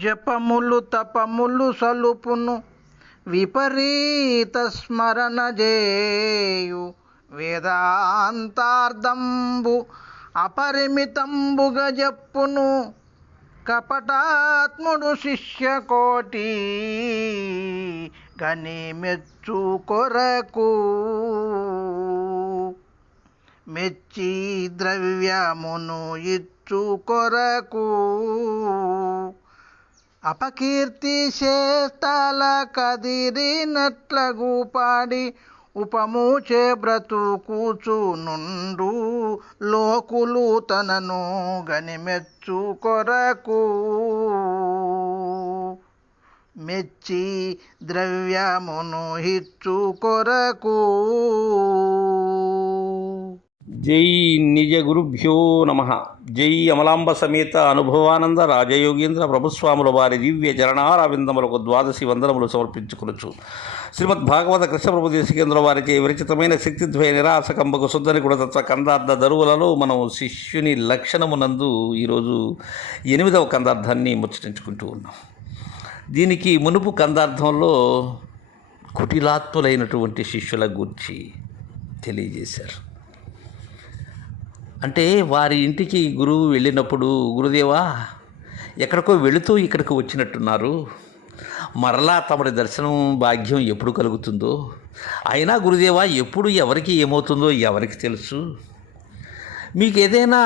జపములు తపములు సలుపును విపరీత స్మరణ జేయు వేదాంతార్థంబు అపరిమితంబుగా జప్పును కపటాత్ముడు శిష్యకోటి గని మెచ్చు కొరకు మెచ్చి ద్రవ్యమును ఇచ్చు కొరకు అపకీర్తి చేస్తాల కదిరినట్లగు పాడి ఉపమూచే బ్రతుకూచునుండు లోకులు తనను గనిమెచ్చు కొరకు. మెచ్చి ద్రవ్యమును హిచ్చు కొరకు. జై నిజ గురుభ్యో నమ. జై అమలాంబ సమేత అనుభవానంద రాజయోగేంద్ర ప్రభుస్వాముల వారి దివ్య చరణారవిందములకు ద్వాదశి వందనములు సమర్పించుకొనొచ్చు శ్రీమద్ భాగవత కృష్ణ ప్రభు దేశికేంద్ర వారిచే విరచితమైన శక్తిద్వయ నిరాసకంబకు శుద్ధని గుణతత్వ కందార్థ దరువులలో మనం శిష్యుని లక్షణమునందు ఈరోజు ఎనిమిదవ కందార్థాన్ని ముచ్చటించుకుంటూ ఉన్నాం. దీనికి మునుపు కందార్థంలో కుటిలాత్ములైనటువంటి శిష్యుల గురించి తెలియజేశారు. అంటే వారి ఇంటికి గురువు వెళ్ళినప్పుడు గురుదేవా ఎక్కడికో వెళుతూ ఇక్కడికి వచ్చినట్టున్నారు. మరలా తమరి దర్శనం భాగ్యం ఎప్పుడు కలుగుతుందో? అయినా గురుదేవా ఎప్పుడు ఎవరికి ఏమవుతుందో ఎవరికి తెలుసు? మీకు ఏదైనా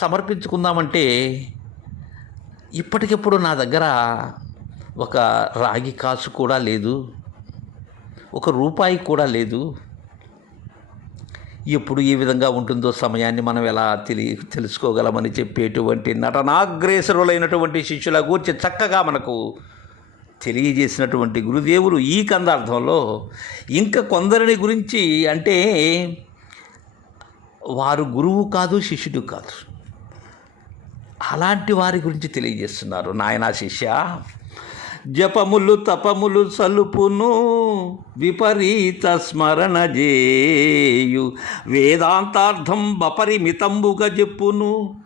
సమర్పించుకుందామంటే ఇప్పటికిప్పుడు నా దగ్గర ఒక రాగి కాసు కూడా లేదు. ఒక రూపాయి కూడా లేదు. ఎప్పుడు ఏ విధంగా ఉంటుందో సమయాన్ని మనం ఎలా తెలి తెలుసుకోగలమని చెప్పేటువంటి నటనాగ్రేసరులైనటువంటి శిష్యుల గూర్చి చక్కగా మనకు తెలియజేసినటువంటి గురుదేవులు ఈ కందార్థంలో. ఇంకా కొందరిని గురించి అంటే వారు గురువు కాదు శిష్యుడు కాదు. అలాంటి వారి గురించి తెలియజేస్తున్నారు. నాయనా శిష్య జపములు తపములు సలుపును విపరీత స్మరణ జేయు. వేదాంతార్థం బపరిమితంబుగా చెప్పును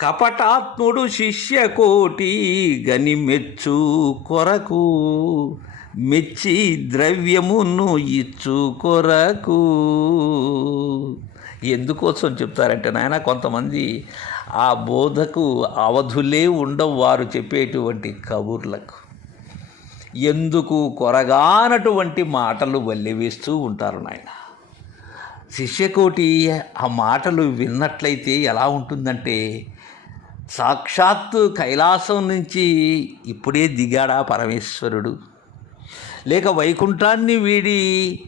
కపటాత్ముడు శిష్య కోటి గని మెచ్చు కొరకు. మెచ్చి ద్రవ్యమును ఇచ్చు కొరకు. ఎందుకోసం చెప్తారంటే నాయన కొంతమంది ఆ బోధకు అవధులే ఉండవు వారు చెప్పేటువంటి కబుర్లకు. ఎందుకు కొరగానటువంటి మాటలు వల్లివేస్తూ ఉంటారు నాయన? శిష్యకోటి ఆ మాటలు విన్నట్లయితే ఎలా ఉంటుందంటే సాక్షాత్తు కైలాసం నుంచి ఇప్పుడే దిగాడా పరమేశ్వరుడు. లేక వైకుంఠాన్ని వీడి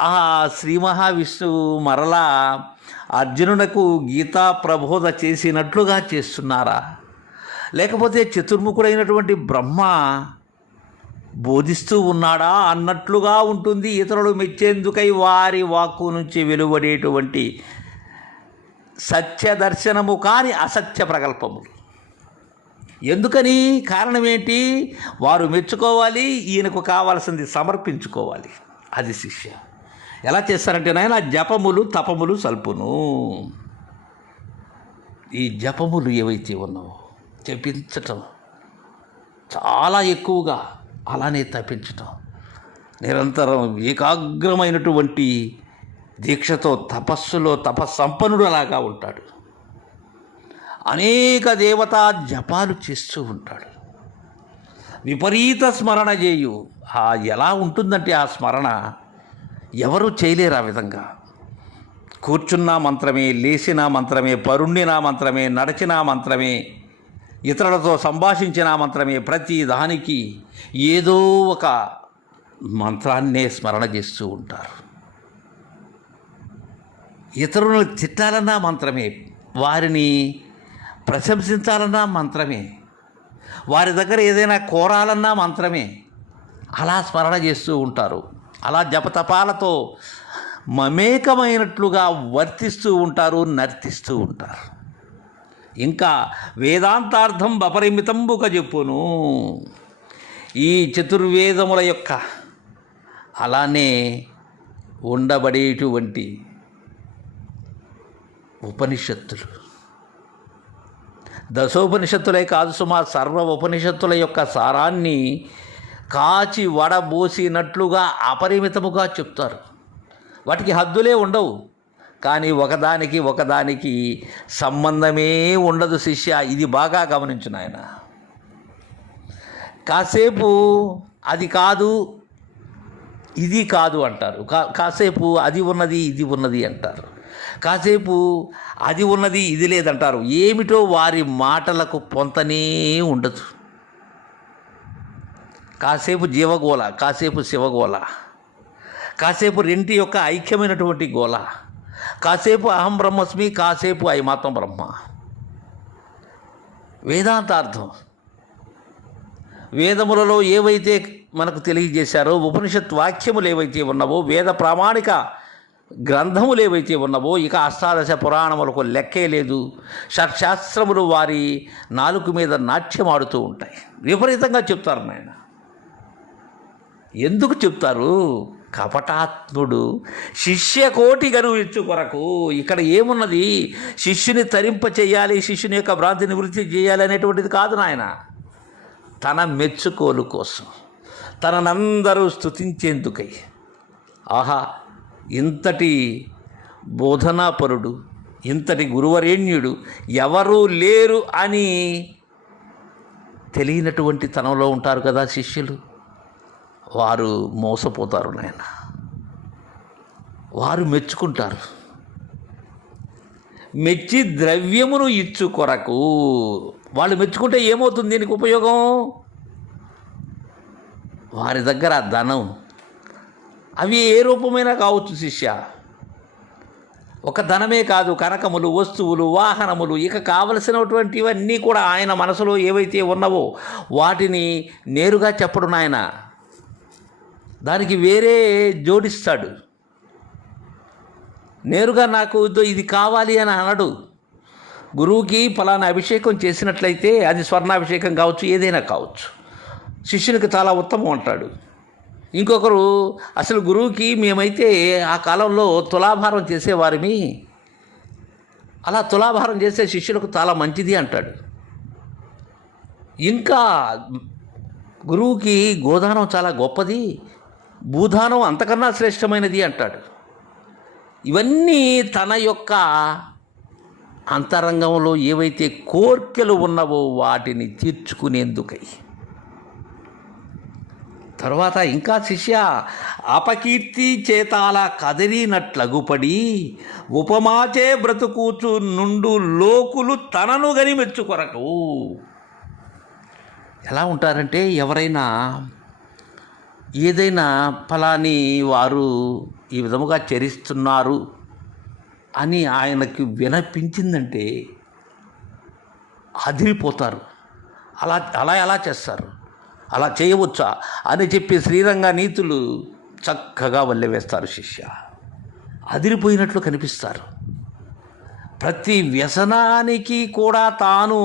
ఆ శ్రీ మహావిష్ణువు మరలా అర్జునునకు గీతా ప్రబోధ చేసినట్లుగా చేస్తున్నారా? లేకపోతే చతుర్ముఖుడైనటువంటి బ్రహ్మ బోధిస్తూ ఉన్నాడా అన్నట్లుగా ఉంటుంది ఇతరులు మెచ్చేందుకై వారి వాక్కు నుంచి వెలువడేటువంటి సత్య దర్శనము కాని అసత్య ప్రకల్పములు ఎందుకని? కారణం ఏంటి వారు మెచ్చుకోవాలి ఈయనకు కావాల్సింది సమర్పించుకోవాలి. అది శిష్య. ఎలా చేస్తారంటే నాయన జపములు తపములు సల్పును. ఈ జపములు ఏవైతే ఉన్నావో చెప్పించటం చాలా ఎక్కువగా అలానే తప్పించటం. నిరంతరం ఏకాగ్రమైనటువంటి దీక్షతో తపస్సులో తపస్సంపన్నుడు అలాగా ఉంటాడు. అనేక దేవతా జపాలు చేస్తూ ఉంటాడు. విపరీత స్మరణ చేయు. ఆ ఎలా ఉంటుందంటే ఆ స్మరణ ఎవరు చేయలేరు ఆ విధంగా. కూర్చున్నా మంత్రమే లేచిన మంత్రమే పరుండినా మంత్రమే నడిచిన మంత్రమే ఇతరులతో సంభాషించిన మంత్రమే ప్రతి దానికి ఏదో ఒక మంత్రాన్నే స్మరణ చేస్తూ ఉంటారు. ఇతరులను తిట్టాలన్నా మంత్రమే వారిని ప్రశంసించాలన్నా మంత్రమే వారి దగ్గర ఏదైనా కోరాలన్నా మంత్రమే అలా స్మరణ చేస్తూ ఉంటారు. అలా జపతపాలతో మమేకమైనట్లుగా వర్తిస్తూ ఉంటారు నర్తిస్తూ ఉంటారు. ఇంకా వేదాంతార్థం బపరిమితంబుక చెప్పును ఈ చతుర్వేదముల యొక్క అలానే ఉండబడేటువంటి ఉపనిషత్తులు. దశోపనిషత్తులే కాదు సుమా సర్వ ఉపనిషత్తుల యొక్క సారాన్ని కాచి వడబోసినట్లుగా అపరిమితముగా చెప్తారు. వాటికి హద్దులే ఉండవు. కానీ ఒకదానికి ఒకదానికి సంబంధమే ఉండదు శిష్య. ఇది బాగా గమనించు నాయన. కాసేపు అది కాదు ఇది కాదు అంటారు. కా కాసేపు అది ఉన్నది ఇది ఉన్నది అంటారు. కాసేపు అది ఉన్నది ఇది లేదంటారు. ఏమిటో వారి మాటలకు పొంతనే ఉండదు. కాసేపు జీవగోళ కాసేపు శివగోళ కాసేపు రెంటి యొక్క ఐక్యమైనటువంటి గోళ. కాసేపు అహం బ్రహ్మస్మి కాసేపు అయి మాత్రం బ్రహ్మ. వేదాంతార్థం. వేదములలో ఏవైతే మనకు తెలియజేశారో ఉపనిషత్ వాక్యములు ఏవైతే ఉన్నావో వేద ప్రామాణిక గ్రంథములు ఏవైతే ఉన్నావో ఇక అష్టాదశ పురాణములకు లెక్కే లేదు. షట్శాస్త్రములు వారి నాలుగు మీద నాట్యం ఆడుతూ ఉంటాయి. విపరీతంగా చెప్తారు నాయన. ఎందుకు చెప్తారు? కపటాత్ముడు శిష్యకోటి గనువిచ్చు కొరకు. ఇక్కడ ఏమున్నది? శిష్యుని తరింప చేయాలి శిష్యుని యొక్క భ్రాంతి నివృత్తి చేయాలి అనేటువంటిది కాదు నాయన. తన మెచ్చుకోలు కోసం తననందరూ స్తుతించేందుకై. ఆహా ఇంతటి బోధనాపరుడు ఇంతటి గురువరేణ్యుడు ఎవరూ లేరు అని తెలియనటువంటి తనంలో ఉంటారు కదా శిష్యులు. వారు మోసపోతారు నాయన. వారు మెచ్చుకుంటారు. మెచ్చి ద్రవ్యమును ఇచ్చు కొరకు వాళ్ళు మెచ్చుకుంటే ఏమవుతుంది దీనికి ఉపయోగం? వారి దగ్గర ధనం. అవి ఏ రూపమైనా కావచ్చు శిష్య. ఒక ధనమే కాదు కనకములు వస్తువులు వాహనములు ఇక కావలసినటువంటివన్నీ కూడా ఆయన మనసులో ఏవైతే ఉన్నావో వాటిని నేరుగా చెప్పడు నాయన. దానికి వేరే జోడిస్తాడు. నేరుగా నాకు ఇది కావాలి అని అనడు. గురువుకి ఫలానా అభిషేకం చేసినట్లయితే అది స్వర్ణాభిషేకం కావచ్చు ఏదైనా కావచ్చు. శిష్యునికి చాలా ఉత్తమం అంటాడు. ఇంకొకరు అసలు గురువుకి మేమైతే ఆ కాలంలో తులాభారం చేసేవారిమి అలా తులాభారం చేసే శిష్యులకు చాలా మంచిది అంటాడు. ఇంకా గురువుకి గోదానం చాలా గొప్పది. భూదానం అంతకన్నా శ్రేష్టమైనది అంటాడు. ఇవన్నీ తన యొక్క అంతరంగంలో ఏవైతే కోర్కెలు ఉన్నవో వాటిని తీర్చుకునేందుకై. తర్వాత ఇంకా శిష్య అపకీర్తి చేతాల కదిలినట్లగుపడి ఉపమాచే బ్రతుకూచు నుండు లోకులు తనను గని మెచ్చుకొరకు ఎలా ఉంటారంటే ఎవరైనా ఏదైనా ఫలాని వారు ఈ విధముగా చరిస్తున్నారు అని ఆయనకి వినపించిందంటే అదిరిపోతారు. అలా అలా ఎలా చేస్తారు? అలా చేయవచ్చా? అని చెప్పి శ్రీరంగ నీతులు చక్కగా వల్లెవేస్తారు శిష్య. అదిరిపోయినట్లు కనిపిస్తారు. ప్రతి వ్యసనానికి కూడా తాను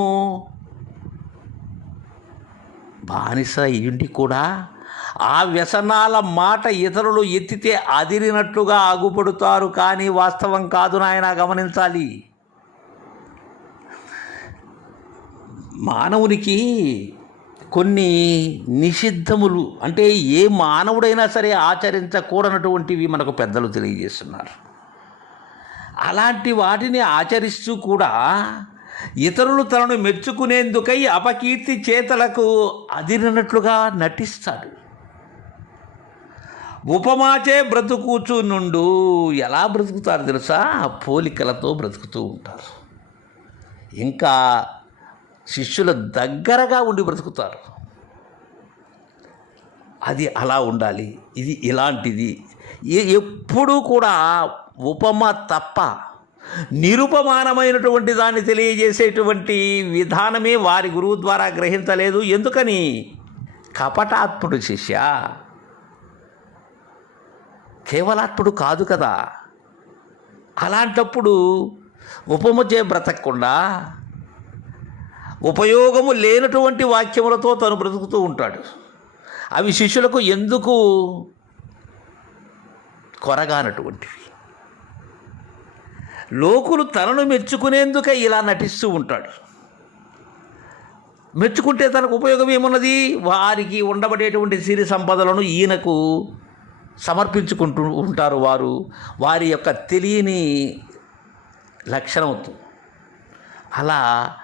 బానిస ఇంటి కూడా ఆ వ్యసనాల మాట ఇతరులు ఎత్తితే అదిరినట్లుగా ఆగుపడుతారు కానీ వాస్తవం కాదు నాయన గమనించాలి. మానవునికి కొన్ని నిషిద్ధములు అంటే ఏ మానవుడైనా సరే ఆచరించకూడనటువంటివి మనకు పెద్దలు తెలియజేస్తున్నారు. అలాంటి వాటిని ఆచరిస్తూ కూడా ఇతరులు తనను మెచ్చుకునేందుకై అపకీర్తి చేతలకు అదిరినట్లుగా నటిస్తాడు. ఉపమాచే బ్రతుకూచు నుండు ఎలా బ్రతుకుతారు తెలుసా? పోలికలతో బ్రతుకుతూ ఉంటారు. ఇంకా శిష్యుల దగ్గరగా ఉండి బ్రతుకుతారు. అది అలా ఉండాలి ఇది ఇలాంటిది. ఎప్పుడూ కూడా ఉపమ తప్ప నిరుపమానమైనటువంటి దాన్ని తెలియజేసేటువంటి విధానమే వారి గురువు ద్వారా గ్రహించలేదు. ఎందుకని? కపటాత్ముడు శిష్య కేవలాత్ముడు కాదు కదా. అలాంటప్పుడు ఉపముచే బ్రతకకుండా ఉపయోగము లేనటువంటి వాక్యములతో తను బ్రతుకుతూ ఉంటాడు. అవి శిష్యులకు ఎందుకు కొరగానటువంటివి? లోకులు తనను మెచ్చుకునేందుకే ఇలా నటిస్తూ ఉంటాడు. మెచ్చుకుంటే తనకు ఉపయోగం ఏమున్నది? వారికి ఉండబడేటువంటి సిరి సంపదలను ఈయనకు సమర్పించుకుంటూ ఉంటారు వారు వారి యొక్క తెలియని లక్షణంతో అలా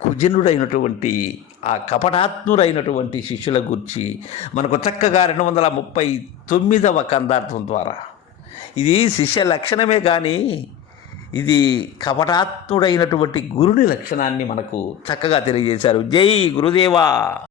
కుజనుడైనటువంటి ఆ కపటాత్ముడైనటువంటి శిష్యుల గురించి మనకు చక్కగా రెండు వందల ముప్పై తొమ్మిదవ కందార్థం ద్వారా ఇది శిష్య లక్షణమే కానీ ఇది కపటాత్ముడైనటువంటి గురుని లక్షణాన్ని మనకు చక్కగా తెలియజేశారు. జై గురుదేవా!